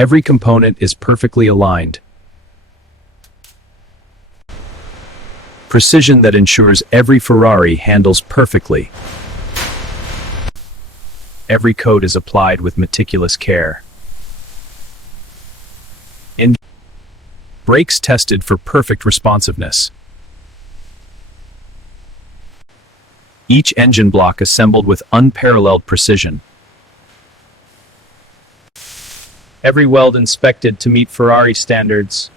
Every component is perfectly aligned. Precision that ensures every Ferrari handles perfectly. Every coat is applied with meticulous care. Brakes tested for perfect responsiveness. Each engine block assembled with unparalleled precision. Every weld inspected to meet Ferrari standards.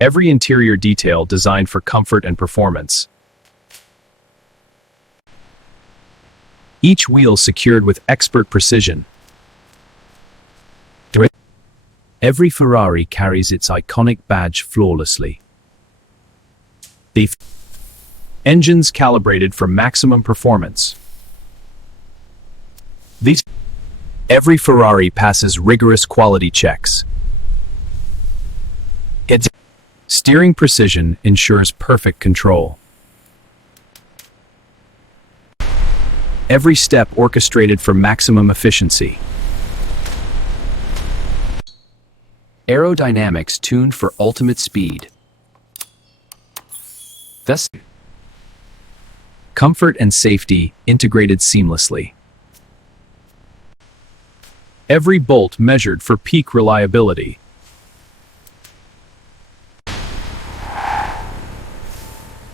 Every interior detail designed for comfort and performance. Each wheel secured with expert precision. Every Ferrari carries its iconic badge flawlessly. The engines calibrated for maximum performance. Every Ferrari passes rigorous quality checks. Its steering precision ensures perfect control. Every step orchestrated for maximum efficiency. Aerodynamics tuned for ultimate speed. Thus, comfort and safety integrated seamlessly. Every bolt measured for peak reliability.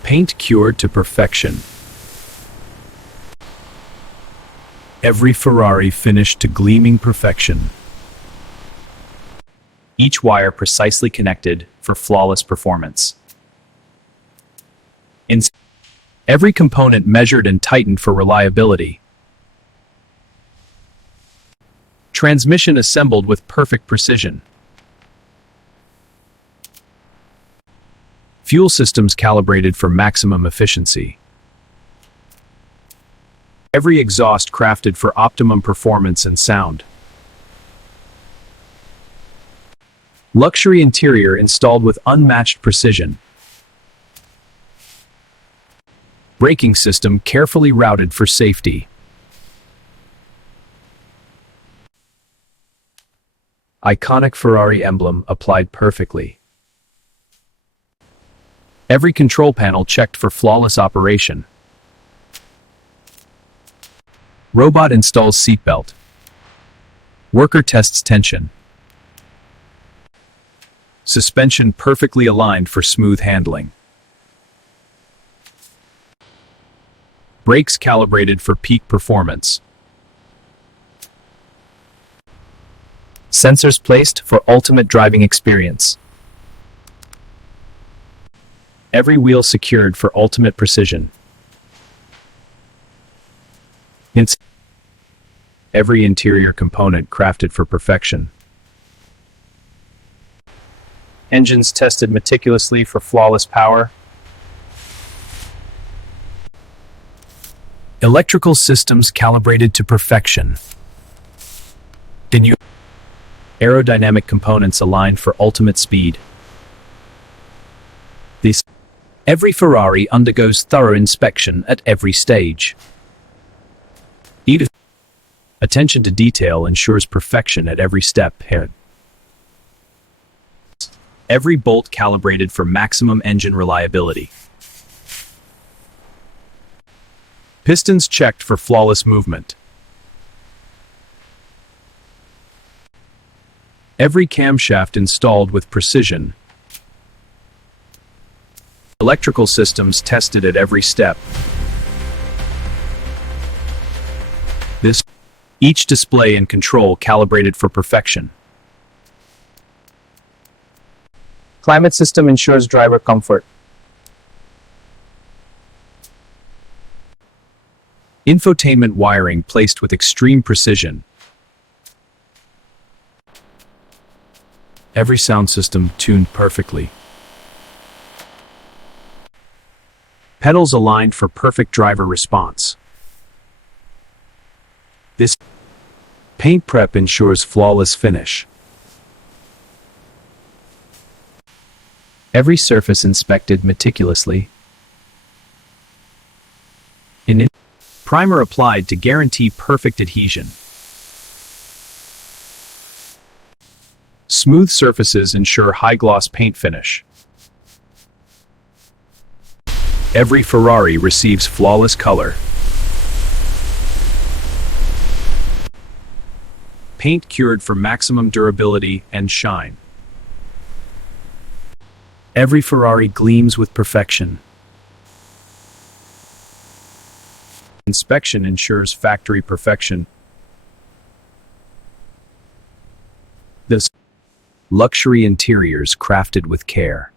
Paint cured to perfection. Every Ferrari finished to gleaming perfection. Each wire precisely connected for flawless performance. Every component measured and tightened for reliability. Transmission assembled with perfect precision. Fuel systems calibrated for maximum efficiency. Every exhaust crafted for optimum performance and sound. Luxury interior installed with unmatched precision. Braking system carefully routed for safety. Iconic Ferrari emblem applied perfectly. Every control panel checked for flawless operation. Robot installs seatbelt. Worker tests tension. Suspension perfectly aligned for smooth handling. Brakes calibrated for peak performance. Sensors placed for ultimate driving experience. Every wheel secured for ultimate precision. Every interior component crafted for perfection. Engines tested meticulously for flawless power. Electrical systems calibrated to perfection. Aerodynamic components aligned for ultimate speed. Every Ferrari undergoes thorough inspection at every stage. Attention to detail ensures perfection at every step. Every bolt calibrated for maximum engine reliability. Pistons checked for flawless movement. Every camshaft installed with precision. Electrical systems tested at every step. Each display and control calibrated for perfection. Climate system ensures driver comfort. Infotainment wiring placed with extreme precision. Every sound system tuned perfectly. Pedals aligned for perfect driver response. This paint prep ensures flawless finish. Every surface inspected meticulously. Primer applied to guarantee perfect adhesion. Smooth surfaces ensure high-gloss paint finish. Every Ferrari receives flawless color. Paint cured for maximum durability and shine. Every Ferrari gleams with perfection. Inspection ensures factory perfection. This luxury interiors crafted with care.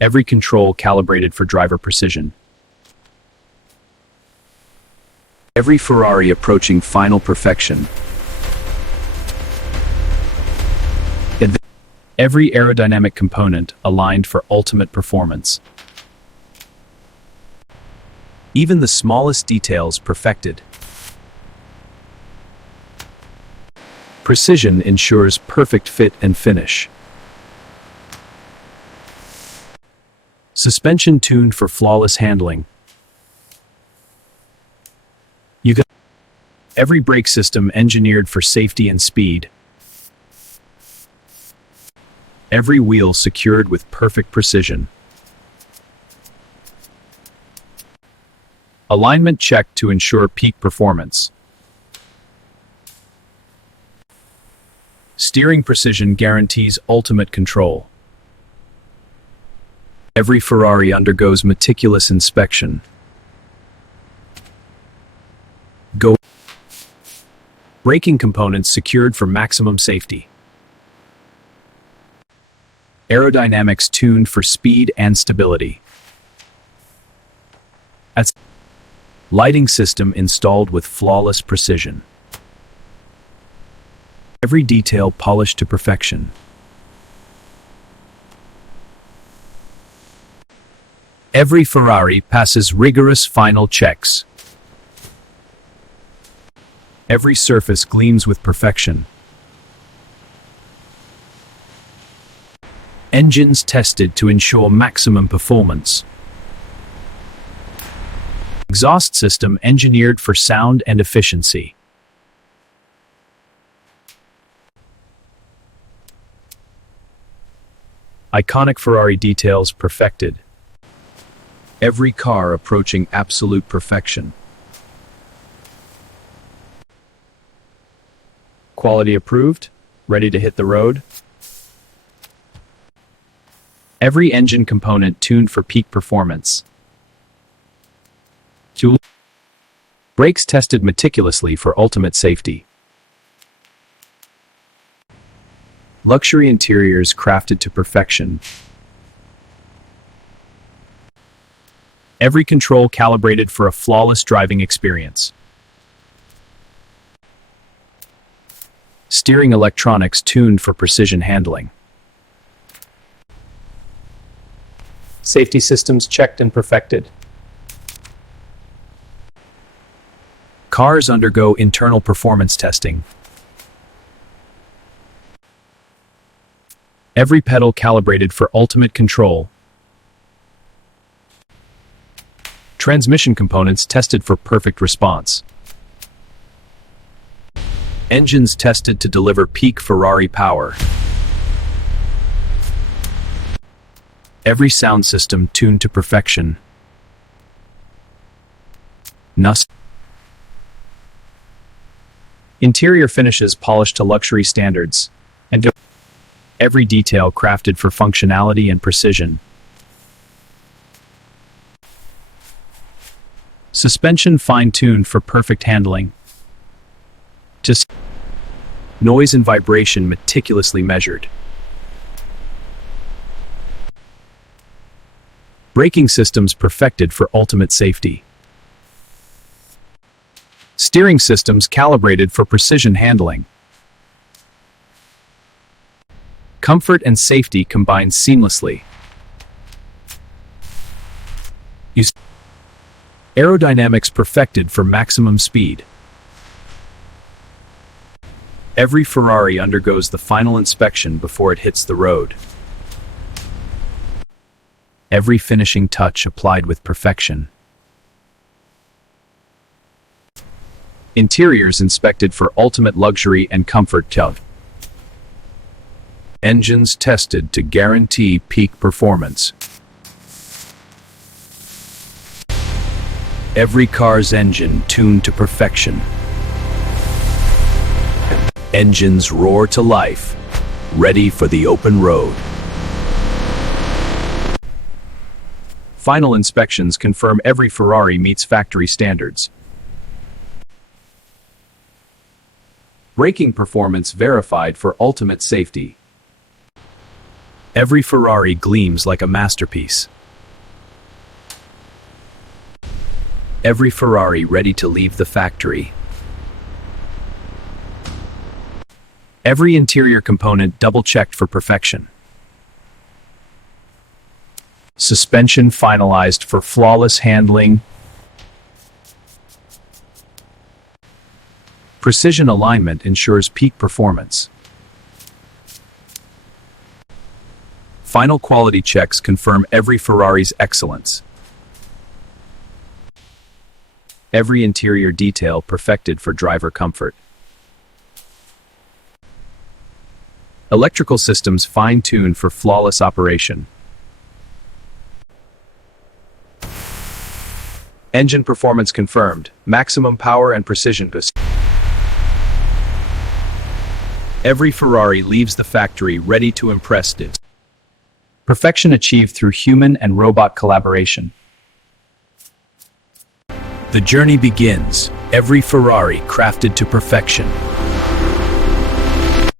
Every control calibrated for driver precision. Every Ferrari approaching final perfection. Every aerodynamic component aligned for ultimate performance. Even the smallest details perfected. Precision ensures perfect fit and finish. Suspension tuned for flawless handling. Every brake system engineered for safety and speed. Every wheel secured with perfect precision. Alignment checked to ensure peak performance. Steering precision guarantees ultimate control. Every Ferrari undergoes meticulous inspection. Braking components secured for maximum safety. Aerodynamics tuned for speed and stability. Lighting system installed with flawless precision. Every detail polished to perfection. Every Ferrari passes rigorous final checks. Every surface gleams with perfection. Engines tested to ensure maximum performance. Exhaust system engineered for sound and efficiency. Iconic Ferrari details perfected. Every car approaching absolute perfection. Quality approved, ready to hit the road. Every engine component tuned for peak performance. Brakes tested meticulously for ultimate safety. Luxury interiors crafted to perfection. Every control calibrated for a flawless driving experience. Steering electronics tuned for precision handling. Safety systems checked and perfected. Cars undergo internal performance testing. Every pedal calibrated for ultimate control. Transmission components tested for perfect response. Engines tested to deliver peak Ferrari power. Every sound system tuned to perfection. Interior finishes polished to luxury standards, and every detail crafted for functionality and precision. Suspension fine-tuned for perfect handling. Noise and vibration meticulously measured. Braking systems perfected for ultimate safety. Steering systems calibrated for precision handling. Comfort and safety combined seamlessly. Aerodynamics perfected for maximum speed. Every Ferrari undergoes the final inspection before it hits the road. Every finishing touch applied with perfection. Interiors inspected for ultimate luxury and comfort. Engines tested to guarantee peak performance. Every car's engine tuned to perfection. Engines roar to life, ready for the open road. Final inspections confirm every Ferrari meets factory standards. Braking performance verified for ultimate safety. Every Ferrari gleams like a masterpiece. Every Ferrari ready to leave the factory. Every interior component double-checked for perfection. Suspension finalized for flawless handling. Precision alignment ensures peak performance. Final quality checks confirm every Ferrari's excellence. Every interior detail perfected for driver comfort. Electrical systems fine-tuned for flawless operation. Engine performance confirmed, maximum power and precision boost. Every Ferrari leaves the factory ready to impress. Perfection achieved through human and robot collaboration. The journey begins, every Ferrari crafted to perfection.